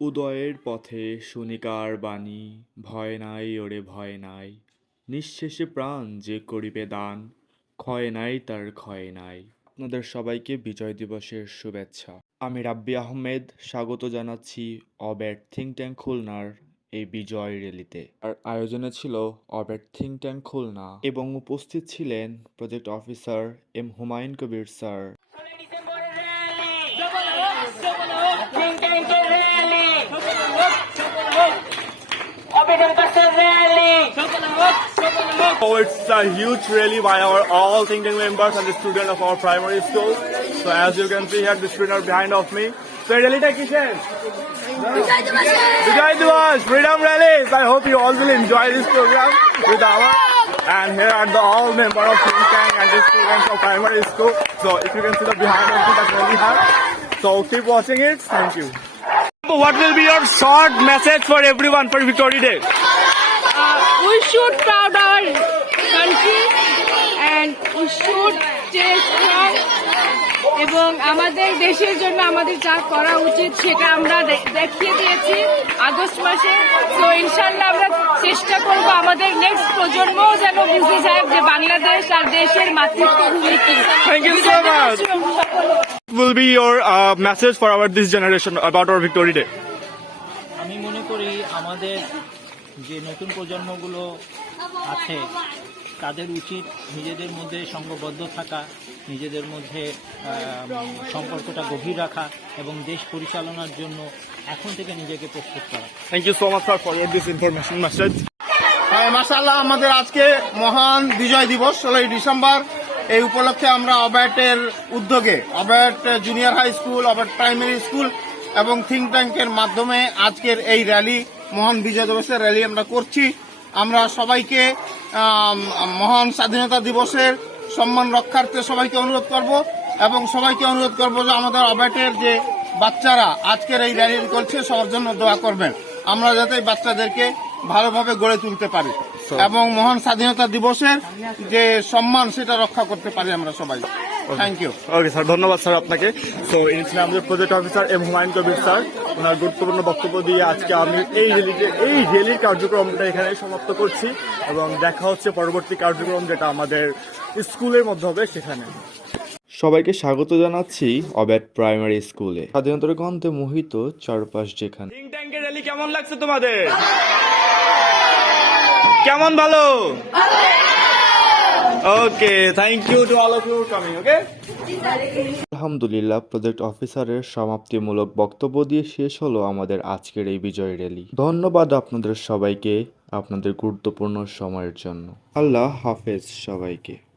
উদয়ের পথে শুনিকার বাণী ভয় নাই ওরে ভয় নাই নিঃশেষে প্রাণ যে করিবে দান ক্ষয় নাই তার ক্ষয় নাই আপনাদের সবাইকে বিজয় দিবসের শুভেচ্ছা আমি রাব্বি আহমেদ স্বাগত জানাচ্ছি অবেট থিঙ্ক ট্যাঙ্ক খুলনার এই বিজয় র্যালিতে আর আয়োজনে ছিল অবেট থিঙ্ক ট্যাঙ্ক খুলনা এবং উপস্থিত ছিলেন project officer M Humayun Kabir sir So it's a huge rally by our all think tank members and the students of our primary school. So as you can see here, the students are behind of me. So এই rallyটা কিসের? Vijay Diwas, Freedom Rally. So I hope you all will enjoy this program with our and here are the all members of think tank and the students of primary school. So if you can see the behind of me, that's really hard. So keep watching it. Thank you. What will be your short message for everyone for Victory Day? we should proud our country and we should এবং আমাদের দেশের জন্য আমাদের যা করা উচিত সেটা আমরা দেখিয়ে দিয়েছি আগস্ট মাসে। তো ইনশাল্লাহ আমরা চেষ্টা করব আমাদের নেক্সট প্রজন্ম যেন বুঝে যায় যে বাংলাদেশ আর দেশের মাতৃত্ব will be your uh, message for our this generation about our আমি মনে করি আমাদের যে নতুন প্রজন্মগুলো আছে তাদের উচিত নিজেদের মধ্যে সঙ্গবদ্ধ থাকা নিজেদের মধ্যে সম্পর্কটা গভীর রাখা এবং দেশ পরিচালনার জন্য এখন থেকে নিজেকে প্রস্তুত করা Thank you so much sir, for your this information message. হ্যাঁ মাসাল্লাহ আমাদের আজকে মহান বিজয় দিবস ষোলোই ডিসেম্বর এই উপলক্ষে আমরা অবায়টের উদ্যোগে অবায়ট জুনিয়র হাই স্কুল অবায়ট প্রাইমারি স্কুল এবং থিঙ্ক ট্যাঙ্কের মাধ্যমে আজকের এই র্যালি মহান বিজয় দিবসের র্যালি আমরা করছি। আমরা সবাইকে মহান স্বাধীনতা দিবসের সম্মান রক্ষার্থে সবাইকে অনুরোধ করব এবং সবাইকে অনুরোধ করব যে আমাদের অবায়টের যে বাচ্চারা আজকের এই র্যালি করছে সবার জন্য দোয়া করবেন। আমরা যাতে বাচ্চাদেরকে ভালোভাবে গড়ে তুলতে পারি এবং মহান স্বাধীনতা দিবসের যে সম্মান সেটা রক্ষা করতে পারি আমরা সবাই। থ্যাংক ইউ ওকে স্যার ধন্যবাদ স্যার আপনাকে। তো ইনি ছিলেন আমাদের project officer M Humayun Kabir sir ওনার গুরুত্বপূর্ণ বক্তব্য দিয়ে আজকে আমি এই র্যালিতে এই র্যালির কার্যক্রমটা এখানে সমাপ্ত করছি এবং দেখা হচ্ছে পরবর্তী কার্যক্রম যেটা আমাদের স্কুলের মধ্যে হবে সেখানে। সবাইকে স্বাগত জানাচ্ছি অবেট প্রাইমারি স্কুলে। স্বাধীনতার গন্ধে মোহিত চারপাশ যেখানে। থিঙ্ক ট্যাঙ্কের র্যালি কেমন লাগছে তোমাদের? কেমন ভালো। Okay thank you to all of you coming okay আলহামদুলিল্লাহ প্রজেক্ট অফিসারের সমাপ্তিমূলক বক্তব্য দিয়ে শেষ হলো আমাদের আজকের এই বিজয় র্যালি। ধন্যবাদ আপনাদের সবাইকে আপনাদের গুরুত্বপূর্ণ সময়ের জন্য। আল্লাহ হাফেজ সবাইকে।